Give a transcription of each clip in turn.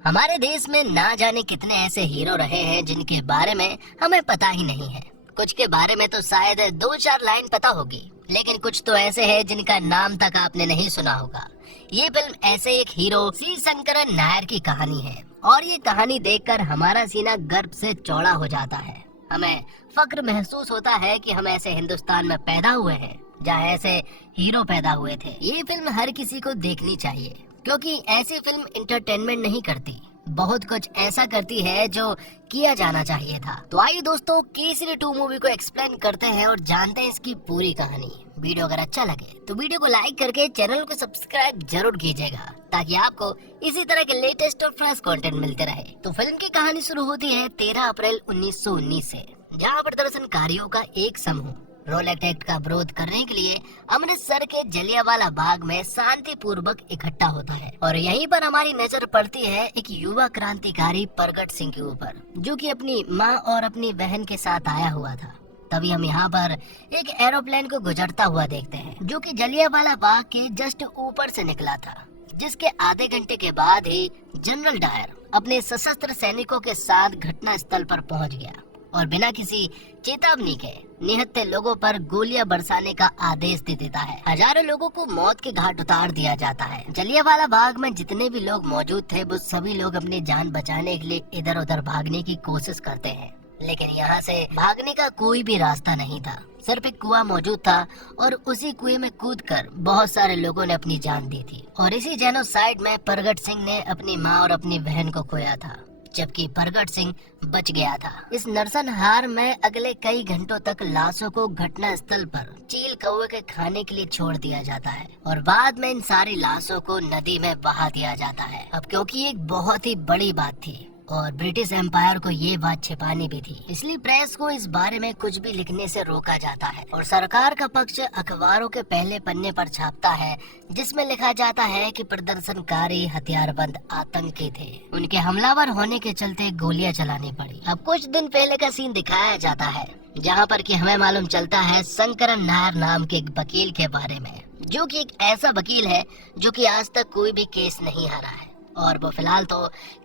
हमारे देश में ना जाने कितने ऐसे हीरो रहे हैं जिनके बारे में हमें पता ही नहीं है। कुछ के बारे में तो शायद 2-4 लाइन पता होगी, लेकिन कुछ तो ऐसे हैं जिनका नाम तक आपने नहीं सुना होगा। ये फिल्म ऐसे एक हीरो सी शंकरन नायर की कहानी है और ये कहानी देखकर हमारा सीना गर्व से चौड़ा हो जाता है। हमें फक्र महसूस होता है कि हम ऐसे हिंदुस्तान में पैदा हुए हैं जहाँ ऐसे हीरो पैदा हुए थे। ये फिल्म हर किसी को देखनी चाहिए क्योंकि ऐसी फिल्म इंटरटेनमेंट नहीं करती, बहुत कुछ ऐसा करती है जो किया जाना चाहिए था। तो आइए दोस्तों, केसरी 2 मूवी को एक्सप्लेन करते हैं और जानते हैं इसकी पूरी कहानी। वीडियो अगर अच्छा लगे तो वीडियो को लाइक करके चैनल को सब्सक्राइब जरूर कीजिएगा ताकि आपको इसी तरह के लेटेस्ट और फ्रेश कंटेंट मिलते रहे। तो फिल्म की कहानी शुरू होती है 13 अप्रैल 1919 से, जहां प्रदर्शनकारियों का एक समूह रोलेट एक्ट का विरोध करने के लिए अमृतसर के जलियांवाला बाग में शांति पूर्वक इकट्ठा होता है। और यहीं पर हमारी नजर पड़ती है एक युवा क्रांतिकारी प्रगट सिंह के ऊपर, जो कि अपनी मां और अपनी बहन के साथ आया हुआ था। तभी हम यहाँ पर एक एरोप्लेन को गुजरता हुआ देखते हैं, जो कि जलियांवाला बाग के जस्ट ऊपर से निकला था, जिसके आधे घंटे के बाद ही जनरल डायर अपने सशस्त्र सैनिकों के साथ घटना स्थल पर पहुंच गया और बिना किसी चेतावनी के निहत्थे लोगों पर गोलियां बरसाने का आदेश दे देता है। हजारों लोगों को मौत के घाट उतार दिया जाता है। जलियांवाला बाग में जितने भी लोग मौजूद थे वो सभी लोग अपनी जान बचाने के लिए इधर उधर भागने की कोशिश करते हैं, लेकिन यहाँ से भागने का कोई भी रास्ता नहीं था। सिर्फ एक कुआं मौजूद था और उसी कुएं में कूदकर बहुत सारे लोगों ने अपनी जान दी थी। और इसी जेनोसाइड में प्रगट सिंह ने अपनी माँ और अपनी बहन को खोया था, जबकि प्रगट सिंह बच गया था। इस नरसंहार में अगले कई घंटों तक लाशों को घटना स्थल पर चील कौवे के खाने के लिए छोड़ दिया जाता है और बाद में इन सारी लाशों को नदी में बहा दिया जाता है। अब क्योंकि एक बहुत ही बड़ी बात थी और ब्रिटिश एम्पायर को ये बात छिपानी भी थी, इसलिए प्रेस को इस बारे में कुछ भी लिखने से रोका जाता है और सरकार का पक्ष अखबारों के पहले पन्ने पर छापता है, जिसमें लिखा जाता है कि प्रदर्शनकारी हथियारबंद आतंकी थे, उनके हमलावर होने के चलते गोलियां चलानी पड़ी। अब कुछ दिन पहले का सीन दिखाया जाता है, जहाँ पर कि हमें मालूम चलता है शंकरन नायर नाम के एक वकील के बारे में, जो कि एक ऐसा वकील है जो कि आज तक कोई भी केस नहीं हारा है और वो फिलहाल तो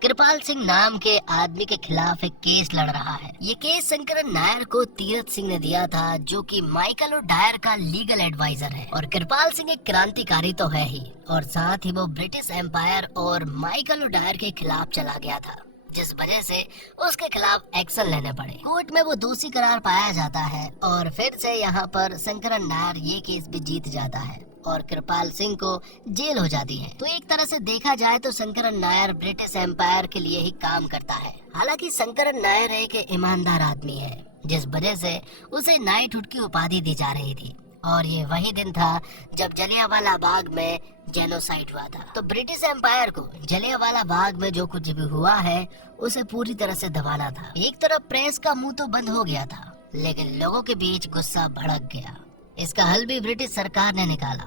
कृपाल सिंह नाम के आदमी के खिलाफ एक केस लड़ रहा है। ये केस शंकरन नायर को तीरथ सिंह ने दिया था, जो कि माइकल और डायर का लीगल एडवाइजर है। और कृपाल सिंह एक क्रांतिकारी तो है ही, और साथ ही वो ब्रिटिश एम्पायर और माइकल और डायर के खिलाफ चला गया था, जिस वजह से उसके खिलाफ एक्शन लेने पड़े। कोर्ट में वो दोषी करार पाया जाता है और फिर से यहाँ पर शंकरन नायर ये केस भी जीत जाता है और कृपाल सिंह को जेल हो जाती है। तो एक तरह से देखा जाए तो शंकरन नायर ब्रिटिश एम्पायर के लिए ही काम करता है। हालांकि शंकरन नायर एक ईमानदार आदमी है, जिस वजह से उसे नाइटहुड की उपाधि दी जा रही थी। और ये वही दिन था जब जलियांवाला बाग में जेनोसाइड हुआ था। तो ब्रिटिश एम्पायर को जलियांवाला बाग में जो कुछ भी हुआ है उसे पूरी तरह से दबाना था। एक तरफ प्रेस का मुंह तो बंद हो गया था, लेकिन लोगों के बीच गुस्सा भड़क गया। इसका हल भी ब्रिटिश सरकार ने निकाला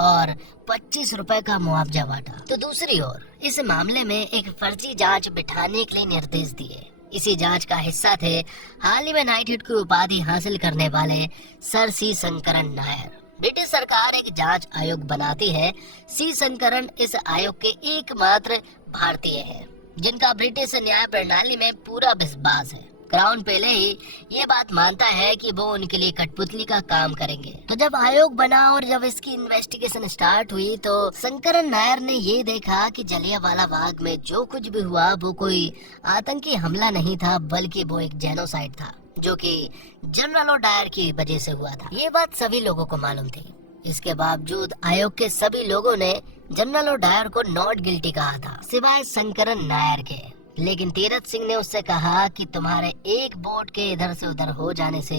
और 25 रुपए का मुआवजा बांटा। तो दूसरी ओर इस मामले में एक फर्जी जांच बिठाने के लिए निर्देश दिए। इसी जांच का हिस्सा थे हाल ही में नाइटहुड की उपाधि हासिल करने वाले सर सी शंकरन नायर। ब्रिटिश सरकार एक जांच आयोग बनाती है। सी शंकरन इस आयोग के एकमात्र भारतीय हैं, जिनका ब्रिटिश न्याय प्रणाली में पूरा विश्वास है। क्राउन पहले ही ये बात मानता है कि वो उनके लिए कठपुतली का काम करेंगे। तो जब आयोग बना और जब इसकी इन्वेस्टिगेशन स्टार्ट हुई तो शंकरन नायर ने ये देखा कि जलियांवाला बाग में जो कुछ भी हुआ वो कोई आतंकी हमला नहीं था, बल्कि वो एक जेनोसाइड था, जो कि जनरल डायर की वजह से हुआ था। ये बात सभी लोगों को मालूम थी। इसके बावजूद आयोग के सभी लोगों ने जनरल डायर को नॉट गिल्टी कहा था, सिवाय शंकरन नायर के। लेकिन तीरथ सिंह ने उससे कहा कि तुम्हारे एक वोट के इधर से उधर हो जाने से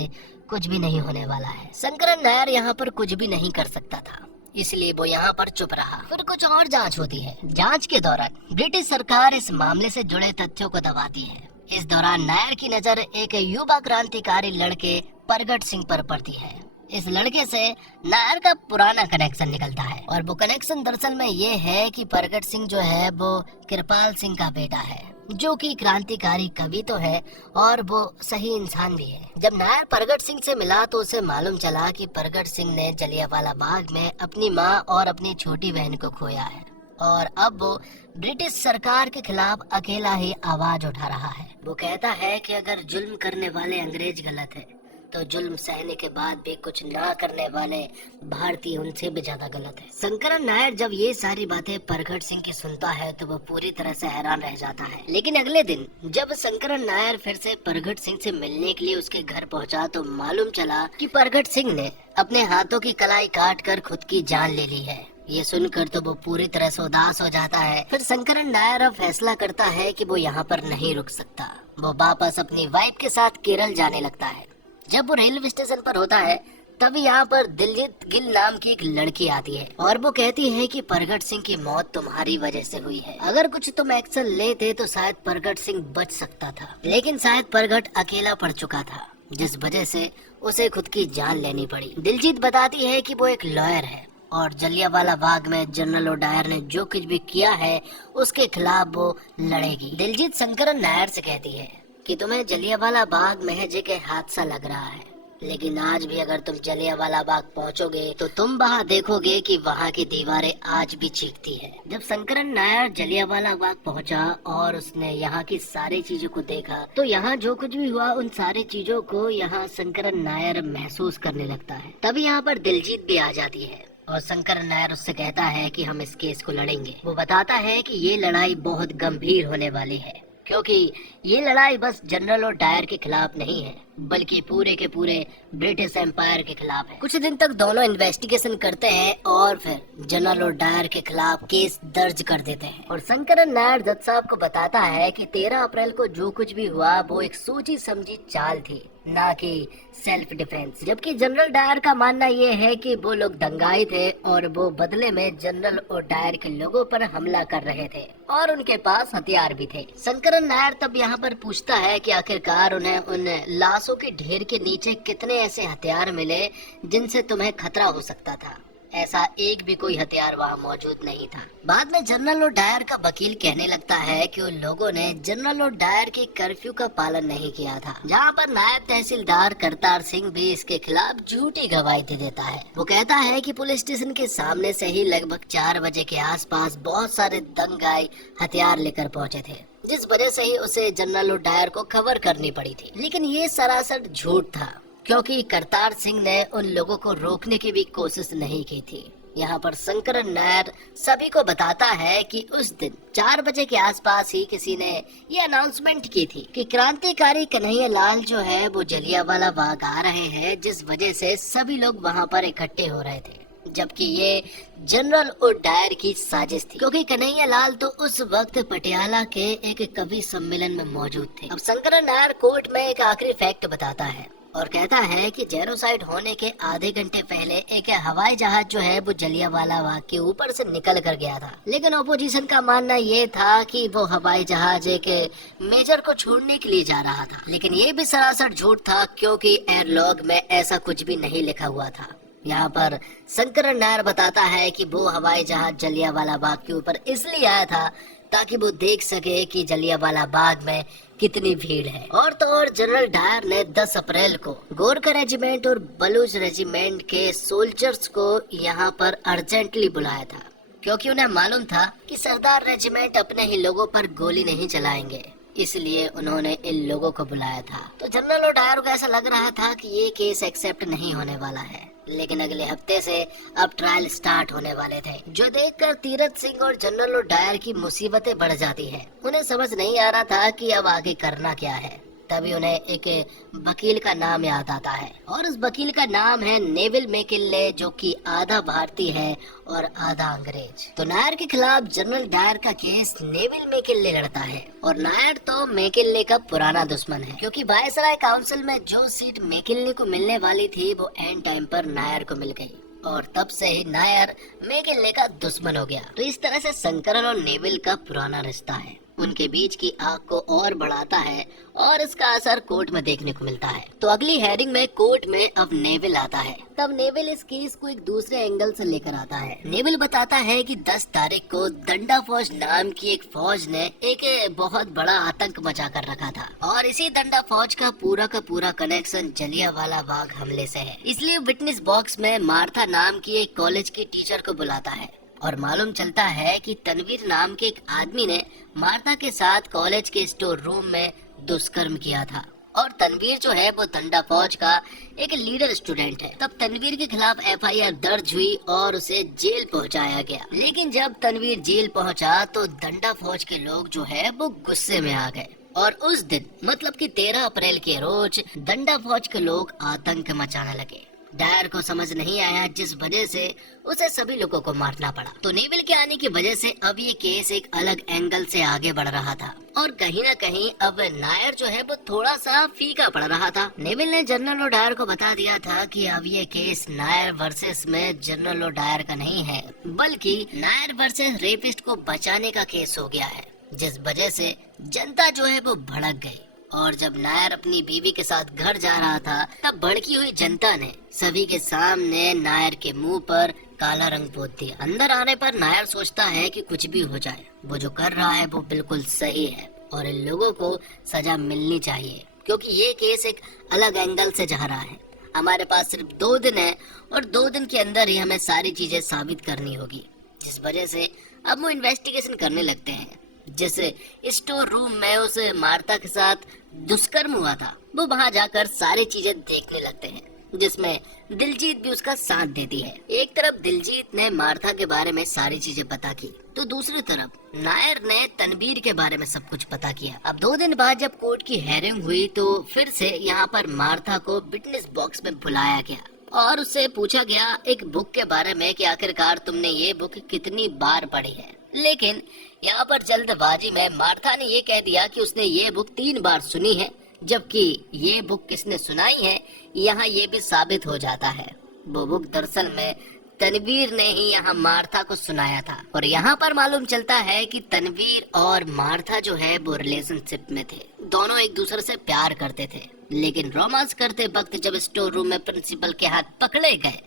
कुछ भी नहीं होने वाला है। शंकरन नायर यहाँ पर कुछ भी नहीं कर सकता था, इसलिए वो यहाँ पर चुप रहा। फिर कुछ और जांच होती है। जांच के दौरान ब्रिटिश सरकार इस मामले से जुड़े तथ्यों को दबाती है। इस दौरान नायर की नजर एक युवा क्रांतिकारी लड़के प्रगट सिंह पर पड़ती है। इस लड़के से नायर का पुराना कनेक्शन निकलता है और वो कनेक्शन दरअसल में ये है कि प्रगट सिंह जो है वो कृपाल सिंह का बेटा है, जो कि क्रांतिकारी कवि तो है और वो सही इंसान भी है। जब नायर प्रगट सिंह से मिला तो उसे मालूम चला कि प्रगट सिंह ने जलियांवाला बाग में अपनी माँ और अपनी छोटी बहन को खोया है और अब वो ब्रिटिश सरकार के खिलाफ अकेला ही आवाज उठा रहा है। वो कहता है कि अगर जुल्म करने वाले अंग्रेज गलत है तो जुल्म सहने के बाद भी कुछ ना करने वाले भारतीय उनसे भी ज्यादा गलत है। शंकरन नायर जब ये सारी बातें परगट सिंह की सुनता है तो वो पूरी तरह से हैरान रह जाता है। लेकिन अगले दिन जब शंकरन नायर फिर से परगट सिंह से मिलने के लिए उसके घर पहुंचा तो मालूम चला कि परगट सिंह ने अपने हाथों की कलाई काट कर खुद की जान ले ली है। ये सुनकर तो वो पूरी तरह से उदास हो जाता है। फिर शंकरन नायर अब फैसला करता है कि वो यहाँ पर नहीं रुक सकता। वो वापस अपनी वाइफ के साथ केरल जाने लगता है। जब वो रेलवे स्टेशन पर होता है तभी यहाँ पर दिलजीत गिल नाम की एक लड़की आती है और वो कहती है कि परगट सिंह की मौत तुम्हारी वजह से हुई है। अगर कुछ तुम एक्शन लेते तो शायद परगट सिंह बच सकता था, लेकिन शायद परगट अकेला पड़ चुका था जिस वजह से उसे खुद की जान लेनी पड़ी। दिलजीत बताती है कि वो एक लॉयर है और जलियांवाला बाग में जनरल ओडायर ने जो कुछ भी किया है उसके खिलाफ वो लड़ेगी। दिलजीत शंकरन नायर से कहती है कि तुम्हें जलियांवाला बाग महज एक हादसा लग रहा है, लेकिन आज भी अगर तुम जलियांवाला बाग पहुंचोगे तो तुम वहां देखोगे कि वहां की दीवारें आज भी चीखती है। जब शंकरन नायर जलियांवाला बाग पहुंचा और उसने यहाँ की सारी चीजों को देखा तो यहाँ जो कुछ भी हुआ उन सारी चीजों को यहाँ शंकरन नायर महसूस करने लगता है। तभी यहाँ पर दिलजीत भी आ जाती है और शंकरन नायर उससे कहता है कि हम इस केस को लड़ेंगे। वो बताता है कि ये लड़ाई बहुत गंभीर होने वाली है क्योंकि ये लड़ाई बस जनरल और डायर के खिलाफ नहीं है बल्कि पूरे के पूरे ब्रिटिश एम्पायर के खिलाफ है। कुछ दिन तक दोनों इन्वेस्टिगेशन करते हैं और फिर जनरल और डायर के खिलाफ केस दर्ज कर देते हैं। और शंकरन नायर जज साहब को बताता है कि 13 अप्रैल को जो कुछ भी हुआ वो एक सोची समझी चाल थी, ना कि सेल्फ डिफेंस। जबकि जनरल डायर का मानना ये है कि वो लोग दंगाई थे और वो बदले में जनरल और डायर के लोगों पर हमला कर रहे थे और उनके पास हथियार भी थे। शंकरन नायर तब यहाँ पर पूछता है कि आखिरकार उन्हें उन लाशों के ढेर के नीचे कितने ऐसे हथियार मिले जिनसे तुम्हें खतरा हो सकता था। ऐसा एक भी कोई हथियार वहाँ मौजूद नहीं था। बाद में जनरल और डायर का वकील कहने लगता है कि उन लोगों ने जनरल और डायर के कर्फ्यू का पालन नहीं किया था, जहाँ पर नायब तहसीलदार करतार सिंह भी इसके खिलाफ झूठी गवाही दे देता है। वो कहता है कि पुलिस स्टेशन के सामने से ही लगभग 4 बजे के आसपास बहुत सारे दंगाई हथियार लेकर पहुँचे थे, जिस वजह से ही उसे जनरल और डायर को खबर करनी पड़ी थी। लेकिन ये सरासर झूठ था क्योंकि करतार सिंह ने उन लोगों को रोकने की भी कोशिश नहीं की थी। यहाँ पर शंकरन नायर सभी को बताता है कि उस दिन 4 बजे के आसपास ही किसी ने ये अनाउंसमेंट की थी कि क्रांतिकारी कन्हैया लाल जो है वो जलियांवाला बाग आ रहे हैं, जिस वजह से सभी लोग वहाँ पर इकट्ठे हो रहे थे। जबकि ये जनरल और डायर की साजिश थी क्योंकि कन्हैया लाल तो उस वक्त पटियाला के एक कवि सम्मेलन में मौजूद थे। अब शंकरन नायर कोर्ट में एक आखिरी फैक्ट बताता है और कहता है कि जेनोसाइड होने के आधे घंटे पहले एक हवाई जहाज जो है वो जलियांवाला बाग के ऊपर से निकल कर गया था। लेकिन ओपोजिशन का मानना ये था कि वो हवाई जहाज एक मेजर को छोड़ने के लिए जा रहा था, लेकिन ये भी सरासर झूठ था क्योंकि एयरलॉग में ऐसा कुछ भी नहीं लिखा हुआ था। यहाँ पर शंकरन नायर बताता है कि वो हवाई जहाज जलियांवाला बाग के ऊपर इसलिए आया था ताकि वो देख सके कि जलियांवाला बाग में कितनी भीड़ है। और तो और जनरल डायर ने 10 अप्रैल को गोरखा रेजिमेंट और बलूच रेजिमेंट के सोल्जर्स को यहाँ पर अर्जेंटली बुलाया था क्योंकि उन्हें मालूम था कि सरदार रेजिमेंट अपने ही लोगों पर गोली नहीं चलाएंगे, इसलिए उन्होंने इन लोगों को बुलाया था। तो जनरल और डायर को ऐसा लग रहा था कि ये केस एक्सेप्ट नहीं होने वाला है, लेकिन अगले हफ्ते से अब ट्रायल स्टार्ट होने वाले थे, जो देखकर तीरथ सिंह और जनरल और डायर की मुसीबतें बढ़ जाती हैं। उन्हें समझ नहीं आ रहा था कि अब आगे करना क्या है। तभी उन्हें एक वकील का नाम याद आता है और उस वकील का नाम है नेविल मैकिन्ले, जो कि आधा भारतीय है और आधा अंग्रेज। तो नायर के खिलाफ जनरल डायर का केस नेविल मैकिन्ले लड़ता है और नायर तो मैकिन्ले का पुराना दुश्मन है क्योंकि वायसराय काउंसिल में जो सीट मैकिन्ले को मिलने वाली थी वो एंड टाइम पर नायर को मिल गई और तब से ही नायर मैकिन्ले का दुश्मन हो गया। तो इस तरह से शंकरन और नेविल का पुराना रिश्ता है उनके बीच की आग को और बढ़ाता है और इसका असर कोर्ट में देखने को मिलता है। तो अगली हेयरिंग में कोर्ट में अब नेविल आता है। तब नेविल इस केस को एक दूसरे एंगल से लेकर आता है। नेविल बताता है कि 10 तारीख को दंडा फौज नाम की एक फौज ने एक बहुत बड़ा आतंक मचा कर रखा था और इसी दंडा फौज का पूरा कनेक्शन जलियांवाला बाग हमले से है। इसलिए विटनेस बॉक्स में मार्था नाम की एक कॉलेज की टीचर को बुलाता है और मालूम चलता है कि तनवीर नाम के एक आदमी ने मार्था के साथ कॉलेज के स्टोर रूम में दुष्कर्म किया था। और तनवीर जो है वो दंडा फौज का एक लीडर स्टूडेंट है। तब तनवीर के खिलाफ एफआईआर दर्ज हुई और उसे जेल पहुंचाया गया। लेकिन जब तनवीर जेल पहुंचा तो दंडा फौज के लोग जो है वो गुस्से में आ गए और उस दिन मतलब कि 13 अप्रैल के रोज दंडा फौज के लोग आतंक मचाने लगे। डायर को समझ नहीं आया, जिस वजह से उसे सभी लोगों को मारना पड़ा। तो नेविल के आने की वजह से अब ये केस एक अलग एंगल से आगे बढ़ रहा था और कहीं ना कहीं अब नायर जो है वो थोड़ा सा फीका पड़ रहा था। नेविल ने जनरल ओ डायर को बता दिया था कि अब ये केस नायर वर्सेस में जनरल ओ डायर का नहीं है, बल्कि नायर वर्सेस रेपिस्ट को बचाने का केस हो गया है, जिस वजह से जनता जो है वो भड़क गई। और जब नायर अपनी बीवी के साथ घर जा रहा था तब भड़की हुई जनता ने सभी के सामने नायर के मुंह पर काला रंग पोत दिया। अंदर आने पर नायर सोचता है कि कुछ भी हो जाए, वो जो कर रहा है वो बिल्कुल सही है और इन लोगों को सजा मिलनी चाहिए, क्योंकि ये केस एक अलग एंगल से जा रहा है। हमारे पास सिर्फ 2 दिन है और 2 दिन के अंदर ही हमें सारी चीजें साबित करनी होगी, जिस वजह से अब वो इन्वेस्टिगेशन करने लगते हैं। जैसे स्टोर रूम में उस मार्था के साथ दुष्कर्म हुआ था, वो वहाँ जाकर सारी चीजें देखने लगते हैं, जिसमें दिलजीत भी उसका साथ देती है। एक तरफ दिलजीत ने मार्था के बारे में सारी चीजें पता की, तो दूसरी तरफ नायर ने तनवीर के बारे में सब कुछ पता किया। अब 2 दिन बाद जब कोर्ट की हेयरिंग हुई तो फिर से यहाँ पर मार्था को विटनेस बॉक्स में बुलाया गया और उससे पूछा गया एक बुक के बारे में कि आखिरकार तुमने ये बुक कितनी बार पढ़ी है। लेकिन यहाँ पर जल्दबाजी में मार्था ने ये कह दिया कि उसने ये बुक 3 बार सुनी है, जबकि ये बुक किसने सुनाई है यहाँ ये भी साबित हो जाता है। वो बुक दरअसल में तनवीर ने ही यहाँ मार्था को सुनाया था। और यहाँ पर मालूम चलता है कि तनवीर और मार्था जो है वो रिलेशनशिप में थे, दोनों एक दूसरे से प्यार करते थे। लेकिन रोमांस करते वक्त जब स्टोर रूम में प्रिंसिपल के हाथ पकड़े गए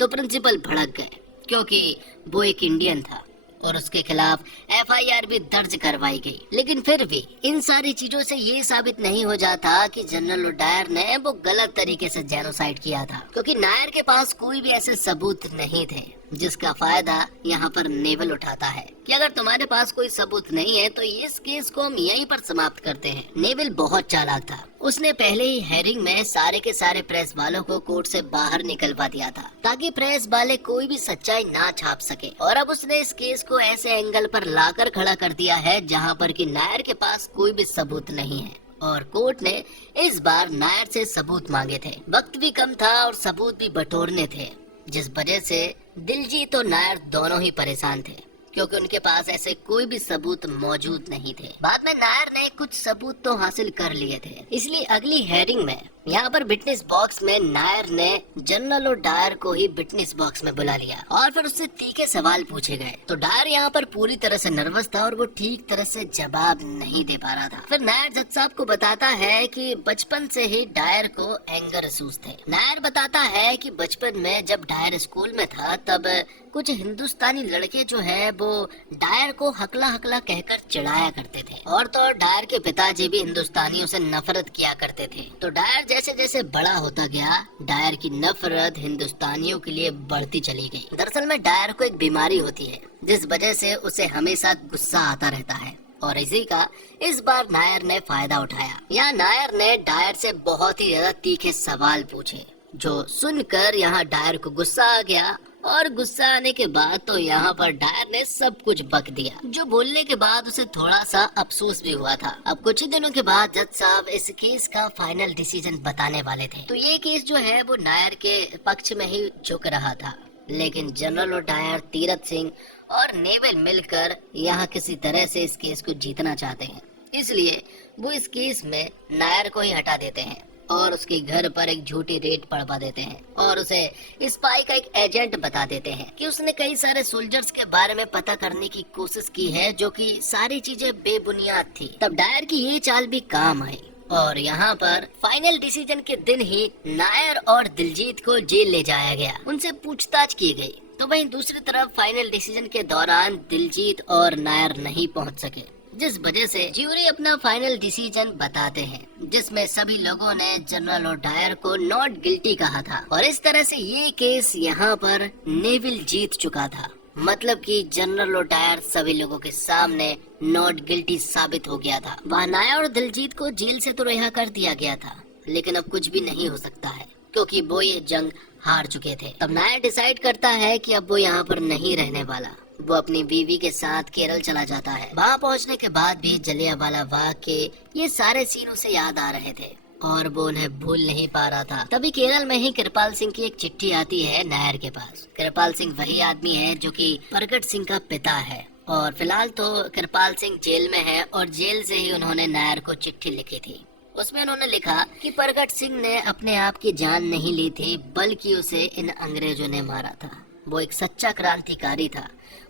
तो प्रिंसिपल भड़क गए, क्योंकि वो एक इंडियन था और उसके खिलाफ एफआईआर भी दर्ज करवाई गई। लेकिन फिर भी इन सारी चीजों से ये साबित नहीं हो जाता कि जनरल डायर ने वो गलत तरीके से जेनोसाइड किया था, क्योंकि नायर के पास कोई भी ऐसे सबूत नहीं थे, जिसका फायदा यहाँ पर नेवल उठाता है कि अगर तुम्हारे पास कोई सबूत नहीं है तो इस केस को हम यहीं पर समाप्त करते हैं। नेवल बहुत चालाक था, उसने पहले ही हेयरिंग में सारे के सारे प्रेस वालों को कोर्ट से बाहर निकलवा दिया था, ताकि प्रेस वाले कोई भी सच्चाई ना छाप सके। और अब उसने इस केस को ऐसे एंगल पर लाकर खड़ा कर दिया है जहाँ पर कि नायर के पास कोई भी सबूत नहीं है। और कोर्ट ने इस बार नायर से सबूत मांगे थे, वक्त भी कम था और सबूत भी बटोरने थे, जिस वजह से दिलजीत और नायर दोनों ही परेशान थे, क्योंकि उनके पास ऐसे कोई भी सबूत मौजूद नहीं थे। बाद में नायर ने कुछ सबूत तो हासिल कर लिए थे, इसलिए अगली हेयरिंग में यहाँ पर विटनेस बॉक्स में नायर ने जनरल और डायर को ही विटनेस बॉक्स में बुला लिया और फिर उससे तीखे सवाल पूछे गए। तो डायर यहाँ पर पूरी तरह से नर्वस था और वो ठीक तरह से जवाब नहीं दे पा रहा था। फिर नायर जज साहब को बताता है कि बचपन से ही डायर को एंगर इश्यूज थे। नायर बताता है कि बचपन में जब डायर स्कूल में था तब कुछ हिंदुस्तानी लड़के जो है वो डायर को हकला हकला कहकर चिढ़ाया करते थे, और तो और डायर के पिताजी भी हिंदुस्तानियों से नफरत किया करते थे। तो डायर जैसे जैसे बड़ा होता गया, डायर की नफरत हिंदुस्तानियों के लिए बढ़ती चली गई। दरअसल में डायर को एक बीमारी होती है, जिस वजह से उसे हमेशा गुस्सा आता रहता है, और इसी का इस बार नायर ने फायदा उठाया। यहाँ नायर ने डायर से बहुत ही ज्यादा तीखे सवाल पूछे, जो सुनकर यहाँ डायर को गुस्सा आ गया। और गुस्सा आने के बाद तो यहाँ पर डायर ने सब कुछ बक दिया, जो बोलने के बाद उसे थोड़ा सा अफसोस भी हुआ था। अब कुछ ही दिनों के बाद जज साहब इस केस का फाइनल डिसीजन बताने वाले थे। तो ये केस जो है वो नायर के पक्ष में ही झुक रहा था, लेकिन जनरल और डायर, तीरथ सिंह और नेवल मिलकर यहाँ किसी तरह से इस केस को जीतना चाहते हैं, इसलिए वो इस केस में नायर को ही हटा देते हैं और उसके घर पर एक झूठी रेड पड़वा देते हैं और उसे स्पाई का एक एजेंट बता देते हैं कि उसने कई सारे सोल्जर्स के बारे में पता करने की कोशिश की है, जो कि सारी चीजें बेबुनियाद थी। तब डायर की ये चाल भी काम आई और यहाँ पर फाइनल डिसीजन के दिन ही नायर और दिलजीत को जेल ले जाया गया, उनसे पूछताछ की गई। तो वहीं दूसरी तरफ फाइनल डिसीजन के दौरान दिलजीत और नायर नहीं पहुँच सके, जिस वजह से ज्यूरी अपना फाइनल डिसीजन बताते हैं, जिसमें सभी लोगों ने जनरल और डायर को नॉट गिल्टी कहा था। और इस तरह से ये केस यहाँ पर नेविल जीत चुका था मतलब कि जनरल ओडायर सभी लोगों के सामने नॉट गिल्टी साबित हो गया था। वहाँ नायर और दिलजीत को जेल से तो रिहा कर दिया गया था, लेकिन अब कुछ भी नहीं हो सकता है क्योंकि वो ये जंग हार चुके थे। तब नायर डिसाइड करता है कि अब वो यहाँ पर नहीं रहने वाला। वो अपनी बीवी के साथ केरल चला जाता है। वहाँ पहुँचने के बाद भी जलियांवाला बाग के ये सारे सीन उसे याद आ रहे थे और वो उन्हें भूल नहीं पा रहा था। तभी केरल में ही कृपाल सिंह की एक चिट्ठी आती है नायर के पास। कृपाल सिंह वही आदमी है जो कि प्रगट सिंह का पिता है और फिलहाल तो कृपाल सिंह जेल में है और जेल से ही उन्होंने नायर को चिट्ठी लिखी थी। उसमें उन्होंने लिखा कि प्रगट सिंह ने अपने आप की जान नहीं ली थी, बल्कि उसे इन अंग्रेजों ने मारा था। वो एक सच्चा क्रांतिकारी था।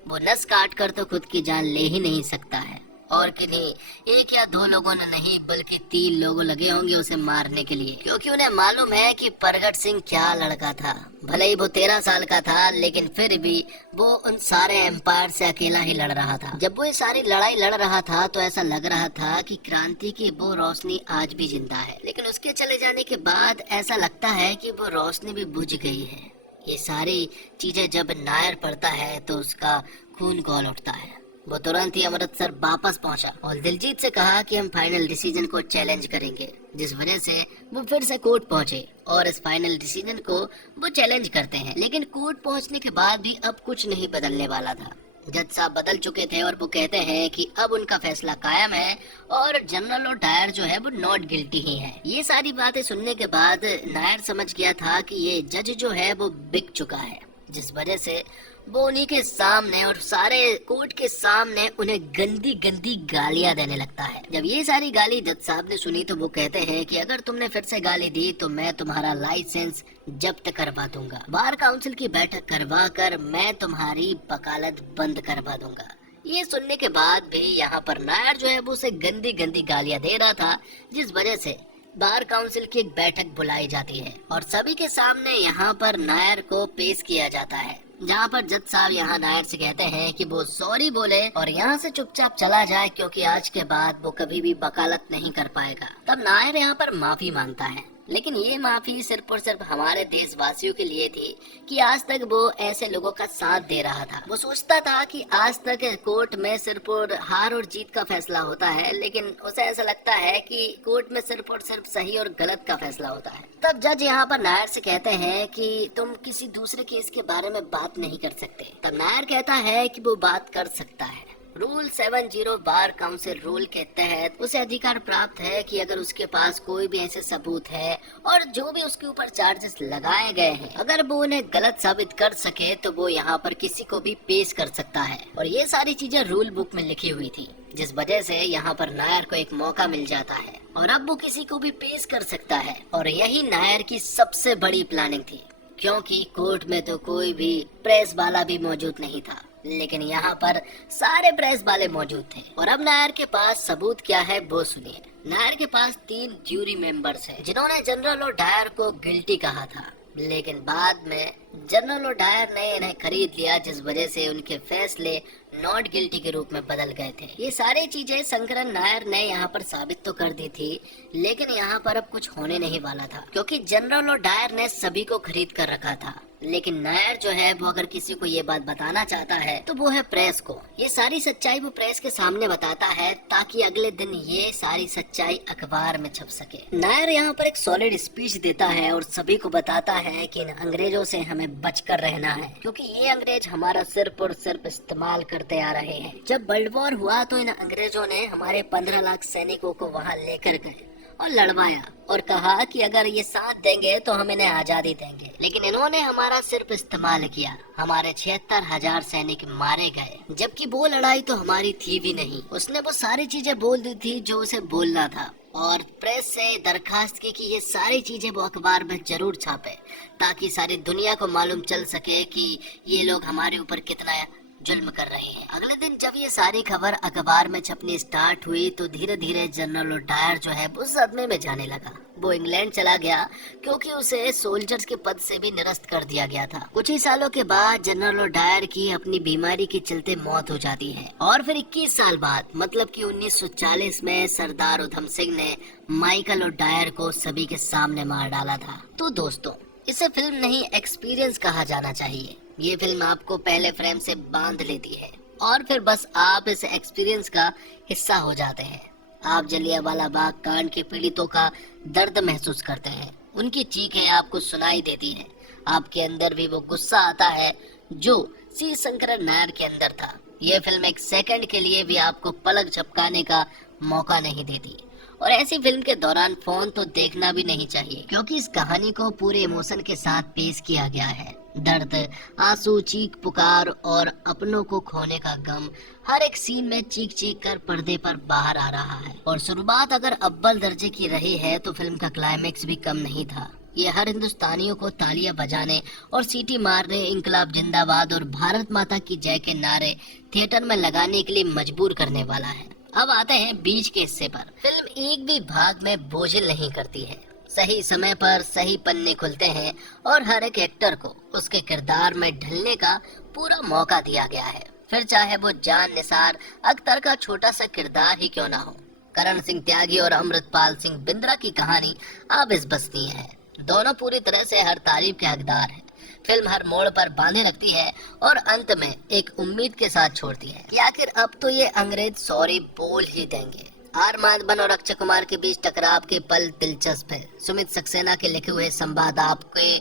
वो नस काट कर तो खुद की जान ले ही नहीं सकता है और किन्हीं एक या दो लोगों ने नहीं बल्कि 3 लोग लगे होंगे उसे मारने के लिए, क्योंकि उन्हें मालूम है कि प्रगट सिंह क्या लड़का था। भले ही वो 13 साल का था, लेकिन फिर भी वो उन सारे एम्पायर से अकेला ही लड़ रहा था। जब वो ये सारी लड़ाई लड़ रहा था तो ऐसा लग रहा था कि क्रांति की वो रोशनी आज भी जिंदा है, लेकिन उसके चले जाने के बाद ऐसा लगता है कि वो रोशनी भी बुझ गई है। ये सारी चीजें जब नायर पढ़ता है तो उसका खून खौल उठता है। वो तुरंत ही अमृतसर वापस पहुंचा और दिलजीत से कहा कि हम फाइनल डिसीजन को चैलेंज करेंगे, जिस वजह से वो फिर से कोर्ट पहुंचे और इस फाइनल डिसीजन को वो चैलेंज करते हैं। लेकिन कोर्ट पहुंचने के बाद भी अब कुछ नहीं बदलने वाला था। जज साहब बदल चुके थे और वो कहते हैं कि अब उनका फैसला कायम है और जनरल ओडायर जो है वो नॉट गिल्टी ही है। ये सारी बातें सुनने के बाद नायर समझ गया था कि ये जज जो है वो बिक चुका है, जिस वजह से वो उन्हीं के सामने और सारे कोर्ट के सामने उन्हें गंदी गंदी गालियां देने लगता है। जब ये सारी गाली जज साहब ने सुनी तो वो कहते हैं कि अगर तुमने फिर से गाली दी तो मैं तुम्हारा लाइसेंस जब्त करवा दूंगा। बार काउंसिल की बैठक करवा कर मैं तुम्हारी वकालत बंद करवा दूंगा। ये सुनने के बाद भी यहाँ पर नायर जो है वो उसे गंदी गंदी गालियां दे रहा था, जिस वजह से बार काउंसिल की एक बैठक बुलाई जाती है और सभी के सामने यहाँ पर नायर को पेश किया जाता है, जहाँ पर जज साहब यहाँ नायर से कहते हैं कि वो सॉरी बोले और यहाँ से चुपचाप चला जाए, क्योंकि आज के बाद वो कभी भी वकालत नहीं कर पाएगा। तब नायर यहाँ पर माफी मांगता है, लेकिन ये माफी सिर्फ और सिर्फ हमारे देशवासियों के लिए थी कि आज तक वो ऐसे लोगों का साथ दे रहा था। वो सोचता था कि आज तक कोर्ट में सिर्फ और हार और जीत का फैसला होता है, लेकिन उसे ऐसा लगता है कि कोर्ट में सिर्फ और सिर्फ सही और गलत का फैसला होता है। तब जज यहाँ पर नायर से कहते हैं कि तुम किसी दूसरे केस के बारे में बात नहीं कर सकते। तब नायर कहता है कि वो बात कर सकता है। रूल 70 बार काउंसिल रूल के तहत उसे अधिकार प्राप्त है कि अगर उसके पास कोई भी ऐसे सबूत है और जो भी उसके ऊपर चार्जेस लगाए गए हैं, अगर वो उन्हें गलत साबित कर सके तो वो यहाँ पर किसी को भी पेश कर सकता है। और ये सारी चीजें रूल बुक में लिखी हुई थी, जिस वजह से यहाँ पर नायर को एक मौका मिल जाता है और अब वो किसी को भी पेश कर सकता है। और यही नायर की सबसे बड़ी प्लानिंग थी, क्योंकि कोर्ट में तो कोई भी प्रेस वाला भी मौजूद नहीं था, लेकिन यहाँ पर सारे प्रेस वाले मौजूद थे। और अब नायर के पास सबूत क्या है वो सुनिए। नायर के पास 3 ज्यूरी मेंबर्स हैं जिन्होंने जनरल ओडायर को गिल्टी कहा था, लेकिन बाद में जनरल ओडायर ने इन्हें खरीद लिया, जिस वजह से उनके फैसले नॉट गिल्टी के रूप में बदल गए थे। ये सारी चीजें शंकरन नायर ने यहाँ पर साबित तो कर दी थी, लेकिन यहाँ पर अब कुछ होने नहीं वाला था, क्योंकि जनरल ओडायर ने सभी को खरीद कर रखा था। लेकिन नायर जो है वो अगर किसी को ये बात बताना चाहता है तो वो है प्रेस को। ये सारी सच्चाई वो प्रेस के सामने बताता है ताकि अगले दिन ये सारी सच्चाई अखबार में छप सके। नायर यहाँ पर एक सॉलिड स्पीच देता है और सभी को बताता है कि इन अंग्रेजों से हमें बचकर रहना है, क्योंकि ये अंग्रेज हमारा सिर्फ और सिर्फ इस्तेमाल करते आ रहे हैं। जब वर्ल्ड वॉर हुआ तो इन अंग्रेजों ने हमारे 15 लाख सैनिकों को वहाँ लेकर गए और लड़वाया और कहा कि अगर ये साथ देंगे तो हम इन्हें आजादी देंगे, लेकिन इन्होंने हमारा सिर्फ इस्तेमाल किया। हमारे 76,000 सैनिक मारे गए, जबकि वो लड़ाई तो हमारी थी भी नहीं। उसने वो सारी चीजें बोल दी थी जो उसे बोलना था और प्रेस से दरखास्त की कि ये सारी चीजें वो अखबार में जरूर छापे, ताकि सारी दुनिया को मालूम चल सके कि ये लोग हमारे ऊपर कितना जुल्म कर रहे हैं। अगले दिन जब ये सारी खबर अखबार में छपनी स्टार्ट हुई तो धीरे धीरे जनरल ओडायर जो है वो सदमे में जाने लगा। वो इंग्लैंड चला गया क्योंकि उसे सोल्जर्स के पद से भी निरस्त कर दिया गया था। कुछ ही सालों के बाद जनरल ओडायर की अपनी बीमारी के चलते मौत हो जाती है और फिर 21 साल बाद मतलब कि 1940 में सरदार उधम सिंह ने माइकल ओडायर को सभी के सामने मार डाला था। तो दोस्तों, इसे फिल्म नहीं एक्सपीरियंस कहा जाना चाहिए, ये फिल्म आपको पहले फ्रेम से बांध लेती है और फिर बस आप इस एक्सपीरियंस का हिस्सा हो जाते हैं। आप जलियांवाला बाग कांड के पीड़ितों का दर्द महसूस करते हैं, उनकी चीखें आपको सुनाई देती हैं। आपके अंदर भी वो गुस्सा आता है जो सी शंकरन नायर के अंदर था। यह फिल्म एक सेकंड के लिए भी आपको पलक झपकाने का मौका नहीं देती और ऐसी फिल्म के दौरान फोन तो देखना भी नहीं चाहिए, क्योंकि इस कहानी को पूरे इमोशन के साथ पेश किया गया है। दर्द, आंसू, चीख पुकार और अपनों को खोने का गम हर एक सीन में चीख चीख कर पर्दे पर बाहर आ रहा है। और शुरुआत अगर अव्वल दर्जे की रही है तो फिल्म का क्लाइमेक्स भी कम नहीं था। ये हर हिंदुस्तानियों को तालियां बजाने और सीटी मारने, इंकलाब जिंदाबाद और भारत माता की जय के नारे थिएटर में लगाने के लिए मजबूर करने वाला है। अब आते हैं बीच के हिस्से पर। फिल्म एक भी भाग में बोझिल नहीं करती है। सही समय पर सही पन्ने खुलते हैं और हर एक एक्टर को उसके किरदार में ढलने का पूरा मौका दिया गया है। फिर चाहे वो जान निसार अख्तर का छोटा सा किरदार ही क्यों ना हो। करण सिंह त्यागी और अमृतपाल सिंह बिंद्रा की कहानी आबिस बस्ती है। दोनों पूरी तरह से हर तारीफ के हकदार हैं। फिल्म हर मोड़ पर बांधे रखती है और अंत में एक उम्मीद के साथ छोड़ती है कि आखिर अब तो ये अंग्रेज सॉरी बोल ही देंगे। आर माधवन और अक्षय कुमार के बीच टकराव के पल दिलचस्प है। सुमित सक्सेना के लिखे हुए संवाद आपके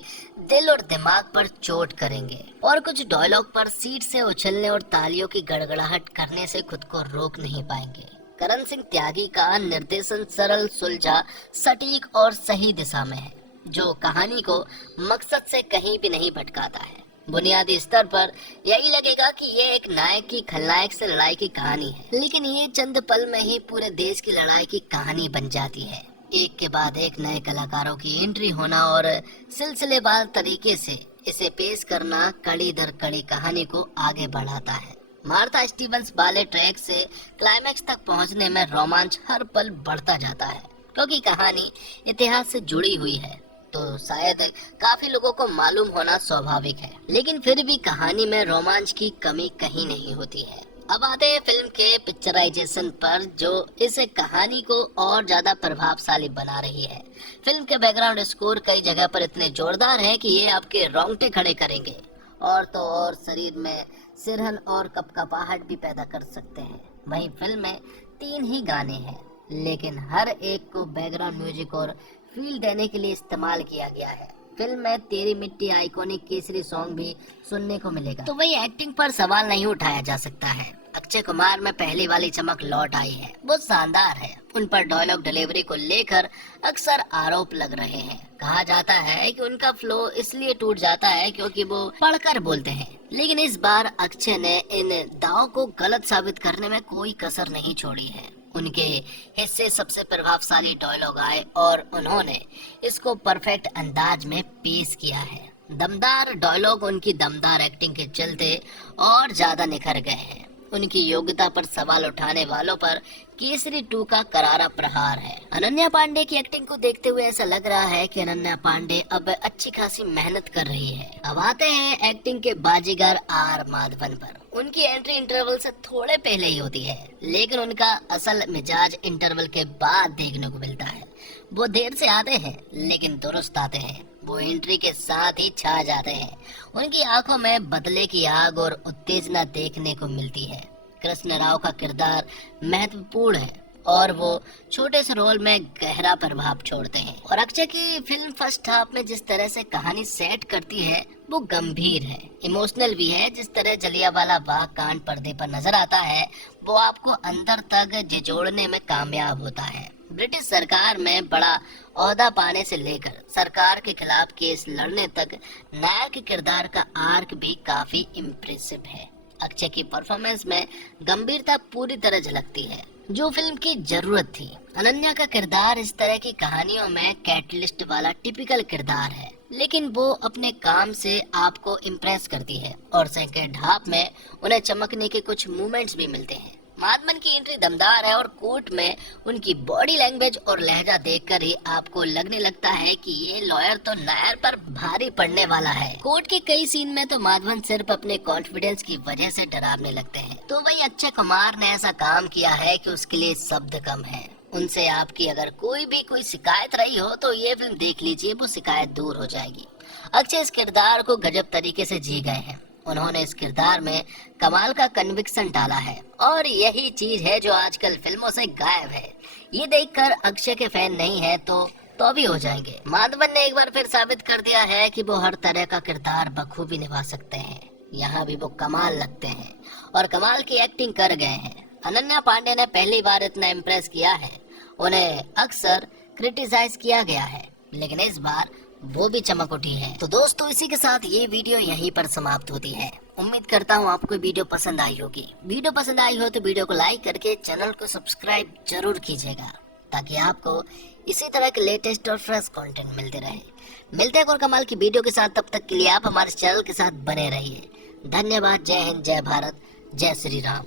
दिल और दिमाग पर चोट करेंगे और कुछ डायलॉग पर सीट से उछलने और तालियों की गड़गड़ाहट करने से खुद को रोक नहीं पाएंगे। करण सिंह त्यागी का निर्देशन सरल, सुलझा, सटीक और सही दिशा में है, जो कहानी को मकसद से कहीं भी नहीं भटकाता है। बुनियादी स्तर पर यही लगेगा कि ये एक नायक की खलनायक से लड़ाई की कहानी है, लेकिन ये चंद पल में ही पूरे देश की लड़ाई की कहानी बन जाती है। एक के बाद एक नए कलाकारों की एंट्री होना और सिलसिलेवार तरीके से इसे पेश करना कड़ी दर कड़ी कहानी को आगे बढ़ाता है। मार्था स्टीवंस वाले ट्रैक से क्लाइमैक्स तक पहुंचने में रोमांच हर पल बढ़ता जाता है, क्योंकि कहानी इतिहास से जुड़ी हुई है तो शायद काफी लोगों को मालूम होना स्वाभाविक है, लेकिन फिर भी कहानी में रोमांच की कमी कहीं नहीं होती है। अब आते हैं फिल्म के पिक्चराइजेशन पर, जो इस कहानी को और ज्यादा प्रभावशाली बना रही है। फिल्म के बैकग्राउंड स्कोर कई जगह पर इतने जोरदार हैं कि ये आपके रोंगटे खड़े करेंगे और तो और शरीर में सिरहन और कपकपाहट भी पैदा कर सकते हैं। वहीं फिल्म में 3 ही गाने हैं, लेकिन हर एक को बैकग्राउंड म्यूजिक और फील देने के लिए इस्तेमाल किया गया है। फिल्म में तेरी मिट्टी आइकॉनिक केसरी सॉन्ग भी सुनने को मिलेगा। तो वही एक्टिंग पर सवाल नहीं उठाया जा सकता है। अक्षय कुमार में पहली वाली चमक लौट आई है, वो शानदार है। उन पर डायलॉग डिलीवरी को लेकर अक्सर आरोप लग रहे हैं। कहा जाता है कि उनका फ्लो इसलिए टूट जाता है क्योंकि वो पढ़कर बोलते हैं, लेकिन इस बार अक्षय ने इन दावों को गलत साबित करने में कोई कसर नहीं छोड़ी है। उनके हिस्से सबसे प्रभावशाली डायलॉग आए और उन्होंने इसको परफेक्ट अंदाज में पेश किया है। दमदार डायलॉग उनकी दमदार एक्टिंग के चलते और ज्यादा निखर गए हैं। उनकी योग्यता पर सवाल उठाने वालों पर केसरी 2 का करारा प्रहार है। अनन्या पांडे की एक्टिंग को देखते हुए ऐसा लग रहा है कि अनन्या पांडे अब अच्छी खासी मेहनत कर रही है। अब आते हैं एक्टिंग के बाजीगर आर माधवन पर। उनकी एंट्री इंटरवल से थोड़े पहले ही होती है, लेकिन उनका असल मिजाज इंटरवल के बाद देखने को मिलता है। वो देर से आते हैं लेकिन दुरुस्त आते हैं। वो एंट्री के साथ ही छा जाते हैं। उनकी आंखों में बदले की आग और उत्तेजना देखने को मिलती है। कृष्ण राव का किरदार महत्वपूर्ण है और वो छोटे से रोल में गहरा प्रभाव छोड़ते हैं। और अक्षय की फिल्म फर्स्ट हाफ में जिस तरह से कहानी सेट करती है वो गंभीर है, इमोशनल भी है। जिस तरह जलियांवाला बाग कांड पर्दे पर नजर आता है वो आपको अंदर तक झिझोड़ने में कामयाब होता है। ब्रिटिश सरकार में बड़ा ओहदा पाने से लेकर सरकार के खिलाफ केस लड़ने तक नायक के किरदार का आर्क भी काफी इम्प्रेसिव है। अक्षय की परफॉर्मेंस में गंभीरता पूरी तरह झलकती है, जो फिल्म की जरूरत थी। अनन्या का किरदार इस तरह की कहानियों में कैटलिस्ट वाला टिपिकल किरदार है, लेकिन वो अपने काम से आपको इम्प्रेस करती है और सेकंड हाफ में उन्हें चमकने के कुछ मूवमेंट्स भी मिलते हैं। माधवन की एंट्री दमदार है और कोर्ट में उनकी बॉडी लैंग्वेज और लहजा देखकर ही आपको लगने लगता है कि ये लॉयर तो नायर पर भारी पड़ने वाला है। कोर्ट के कई सीन में तो माधवन सिर्फ अपने कॉन्फिडेंस की वजह से डरावने लगते हैं। तो वही अक्षय कुमार ने ऐसा काम किया है कि उसके लिए शब्द कम है। उनसे आपकी अगर कोई शिकायत रही हो तो ये फिल्म देख लीजिए, वो शिकायत दूर हो जाएगी। अक्षय इस किरदार को गजब तरीके से जी गए हैं। उन्होंने इस किरदार में कमाल का कन्विक्शन डाला है और यही चीज है जो आजकल फिल्मों से गायब है। ये देखकर अक्षय के फैन नहीं है तो भी हो जाएंगे। माधवन ने एक बार फिर साबित कर दिया है कि वो हर तरह का किरदार बखूबी निभा सकते हैं। यहाँ भी वो कमाल लगते हैं और कमाल की एक्टिंग कर गए हैं। अनन्या पांडे ने पहली बार इतना इम्प्रेस किया है। उन्हें अक्सर क्रिटिसाइज किया गया है, लेकिन इस बार वो भी चमक उठी है। तो दोस्तों, इसी के साथ ये वीडियो यहीं पर समाप्त होती है। उम्मीद करता हूँ आपको वीडियो पसंद आई होगी। वीडियो पसंद आई हो तो वीडियो को लाइक करके चैनल को सब्सक्राइब जरूर कीजिएगा, ताकि आपको इसी तरह के लेटेस्ट और फ्रेश कंटेंट मिलते रहे। मिलते हैं और कमाल की वीडियो के साथ। तब तक के लिए आप हमारे चैनल के साथ बने रहिए। धन्यवाद। जय हिंद, जय भारत, जय श्री राम।